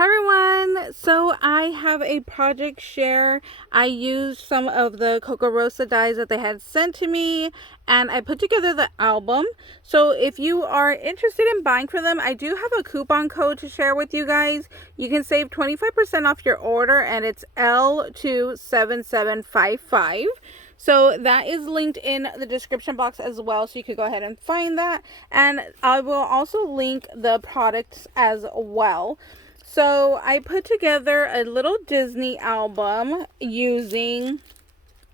Hi everyone! So I have a project share. I used some of the Kokorosa dies that they had sent to me and I put together the album. So if you are interested in buying from them, I do have a coupon code to share with you guys. You can save 25% off your order and it's L27755. So that is linked in the description box as well, so you could go ahead and find that. And I will also link the products as well. So I put together a little Disney album using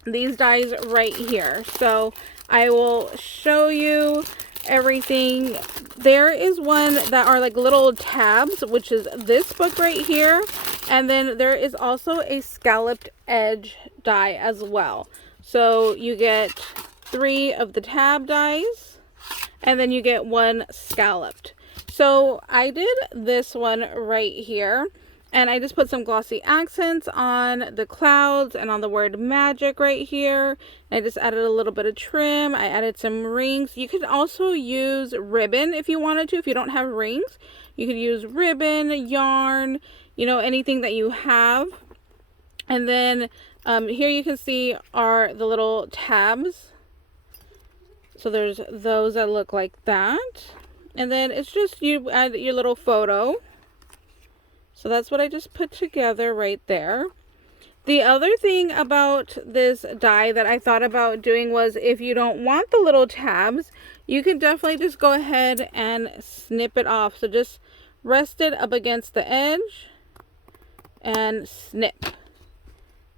these dies right here. So I will show you everything. There is one that are like little tabs, which is this book right here. And then there is also a scalloped edge die as well. So you get 3 of the tab dies and then you get 1 scalloped. So I did this one right here and I just put some glossy accents on the clouds and on the word magic right here. I just added a little bit of trim. I added some rings. You could also use ribbon if you wanted to. If you don't have rings, you could use ribbon, yarn, you know, anything that you have. And then here you can see are the little tabs. So there's those that look like that. And then it's just you add your little photo. So that's what I just put together right there. The other thing about this die that I thought about doing was if you don't want the little tabs, you can definitely just go ahead and snip it off. So just rest it up against the edge and snip.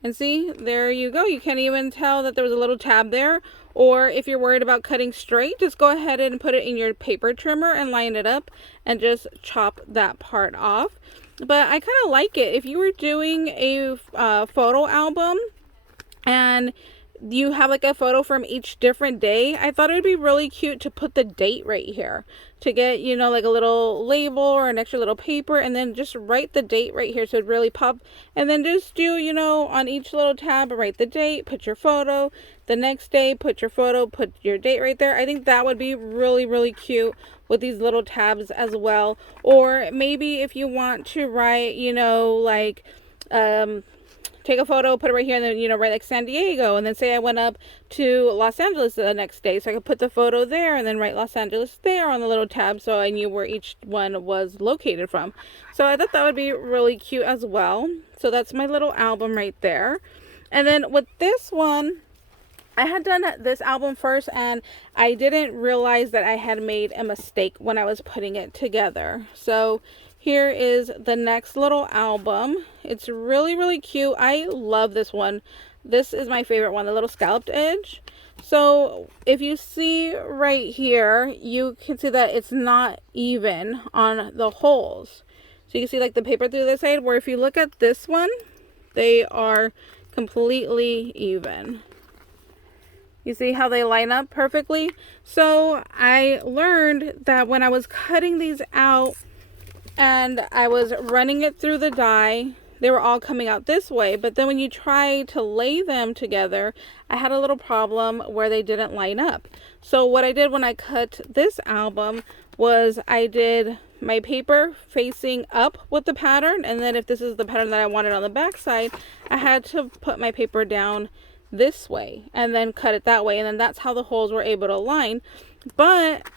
And see, there you go. You can't even tell that there was a little tab there. Or if you're worried about cutting straight, just go ahead and put it in your paper trimmer and line it up and just chop that part off. But I kind of like it. If you were doing a photo album and you have like a photo from each different day, I thought it would be really cute to put the date right here to get, you know, like a little label or an extra little paper, and then just write the date right here so it really pop. And then just do, you know, on each little tab, write the date, put your photo. The next day, put your photo, put your date right there. I think that would be really, really cute with these little tabs as well. Or maybe if you want to write, you know, like take a photo, put it right here, and then, you know, write like San Diego, and then say I went up to Los Angeles the next day, so I could put the photo there and then write Los Angeles there on the little tab so I knew where each one was located from. So I thought that would be really cute as well. So that's my little album right there. And then with this one, I had done this album first and I didn't realize that I had made a mistake when I was putting it together. So here is the next little album. It's really, really cute. I love this one. This is my favorite one, the little scalloped edge. So if you see right here, you can see that it's not even on the holes. So you can see like the paper through this side, where if you look at this one, they are completely even. You see how they line up perfectly? So I learned that when I was cutting these out and I was running it through the die, they were all coming out this way. But then when you try to lay them together, I had a little problem where they didn't line up. So what I did when I cut this album was I did my paper facing up with the pattern. And then if this is the pattern that I wanted on the back side, I had to put my paper down this way and then cut it that way, and then that's how the holes were able to line. But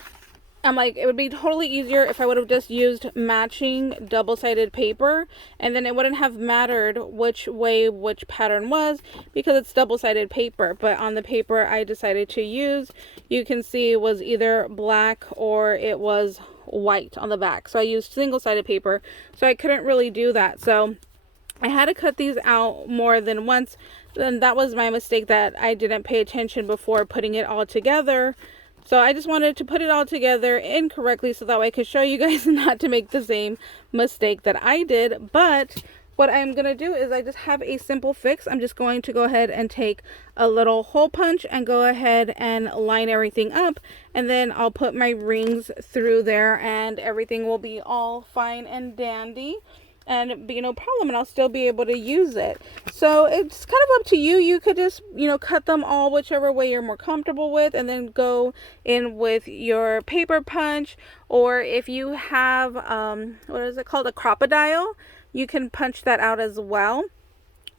I'm like, it would be totally easier if I would have just used matching double-sided paper, and then it wouldn't have mattered which way which pattern was because it's double-sided paper. But on the paper I decided to use, you can see, was either black or it was white on the back. So I used single-sided paper, so I couldn't really do that. So I had to cut these out more than once. Then that was my mistake, that I didn't pay attention before putting it all together. So I just wanted to put it all together incorrectly so that way I could show you guys not to make the same mistake that I did. But what I'm going to do is I just have a simple fix. I'm just going to go ahead and take a little hole punch and go ahead and line everything up. And then I'll put my rings through there and everything will be all fine and dandy. and be no problem, and I'll still be able to use it. So it's kind of up to you. You could just, you know, cut them all whichever way you're more comfortable with, and then go in with your paper punch. Or if you have what is it called, a crocodile, you can punch that out as well.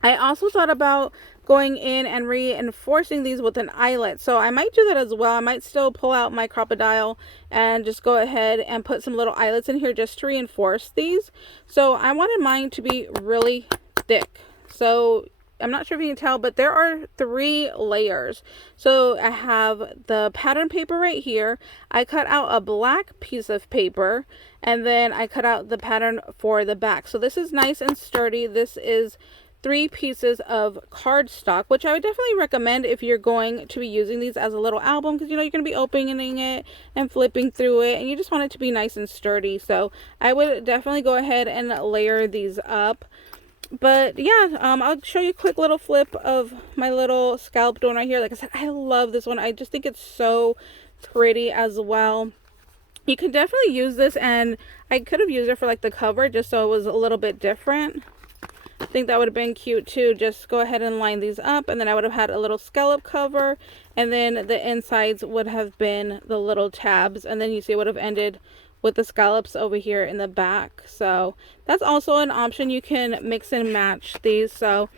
I also thought about going in and reinforcing these with an eyelet, so I might do that as well. I might still pull out my crocodile and just go ahead and put some little eyelets in here just to reinforce these. So I wanted mine to be really thick. So I'm not sure if you can tell, but there are 3 layers. So I have the pattern paper right here. I cut out a black piece of paper, and then I cut out the pattern for the back. So this is nice and sturdy. This is 3 pieces of cardstock, which I would definitely recommend if you're going to be using these as a little album, because you know you're going to be opening it and flipping through it, and you just want it to be nice and sturdy. So I would definitely go ahead and layer these up. But yeah, I'll show you a quick little flip of my little scalloped one right here. Like I said, I love this one. I just think it's so pretty as well. You can definitely use this, and I could have used it for like the cover just so it was a little bit different. I think that would have been cute too. Just go ahead and line these up, and then I would have had a little scallop cover, and then the insides would have been the little tabs, and then you see it would have ended with the scallops over here in the back. So that's also an option. You can mix and match these. So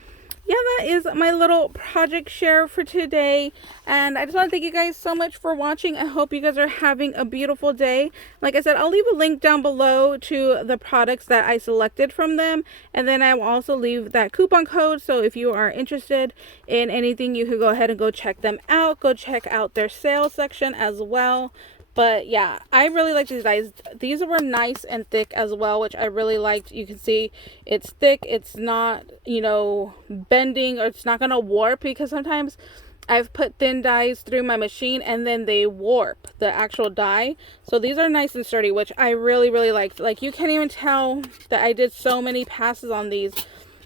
yeah, that is my little project share for today, and I just want to thank you guys so much for watching. I hope you guys are having a beautiful day. Like I said, I'll leave a link down below to the products that I selected from them, and then I will also leave that coupon code, so if you are interested in anything, you can go ahead and go check them out. Go check out their sales section as well. But yeah, I really like these guys. These were nice and thick as well, which I really liked. You can see it's thick. It's not, you know, bending, or it's not going to warp, because sometimes I've put thin dies through my machine and then they warp the actual die. So these are nice and sturdy, which I really, really liked. Like, you can't even tell that I did so many passes on these.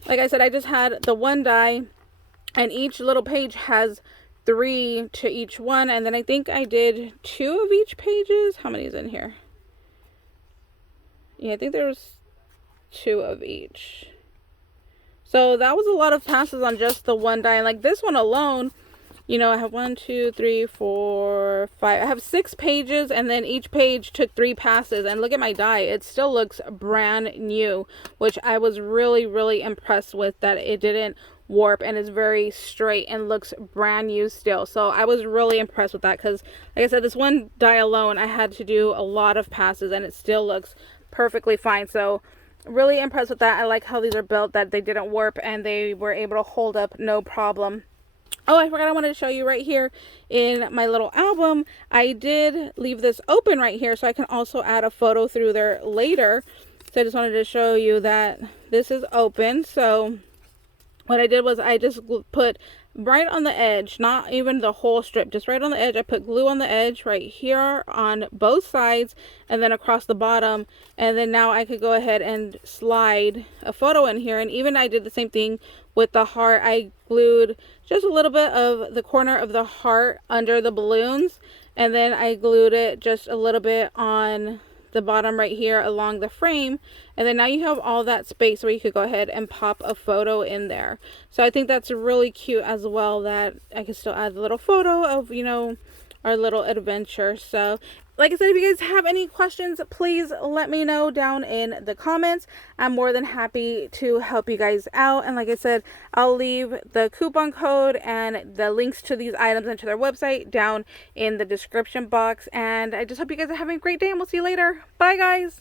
Like I said, I just had the one die, and each little page has 3 to each one, and then I think I did 2 of each pages. How many is in here? Yeah, I think there's 2 of each. So that was a lot of passes on just the one die. And like this one alone, you know, I have 1, 2, 3, 4, 5. I have 6 pages, and then each page took 3 passes. And look at my die. It still looks brand new, which I was really, really impressed with, that it didn't warp and is very straight and looks brand new still. So I was really impressed with that, because like I said, this one die alone I had to do a lot of passes, and it still looks perfectly fine. So really impressed with that. I like how these are built, that they didn't warp and they were able to hold up no problem. Oh, I forgot, I wanted to show you right here in my little album, I did leave this open right here so I can also add a photo through there later. So I just wanted to show you that this is open. So what I did was I just put right on the edge, not even the whole strip, just right on the edge. I put glue on the edge right here on both sides, and then across the bottom. And then now I could go ahead and slide a photo in here. And even I did the same thing with the heart. I glued just a little bit of the corner of the heart under the balloons, and then I glued it just a little bit on the bottom right here along the frame, and then now you have all that space where you could go ahead and pop a photo in there. So I think that's really cute as well, that I can still add a little photo of, you know, our little adventure. So like I said, if you guys have any questions, please let me know down in the comments. I'm more than happy to help you guys out. And like I said, I'll leave the coupon code and the links to these items and to their website down in the description box. And I just hope you guys are having a great day, and we'll see you later. Bye, guys.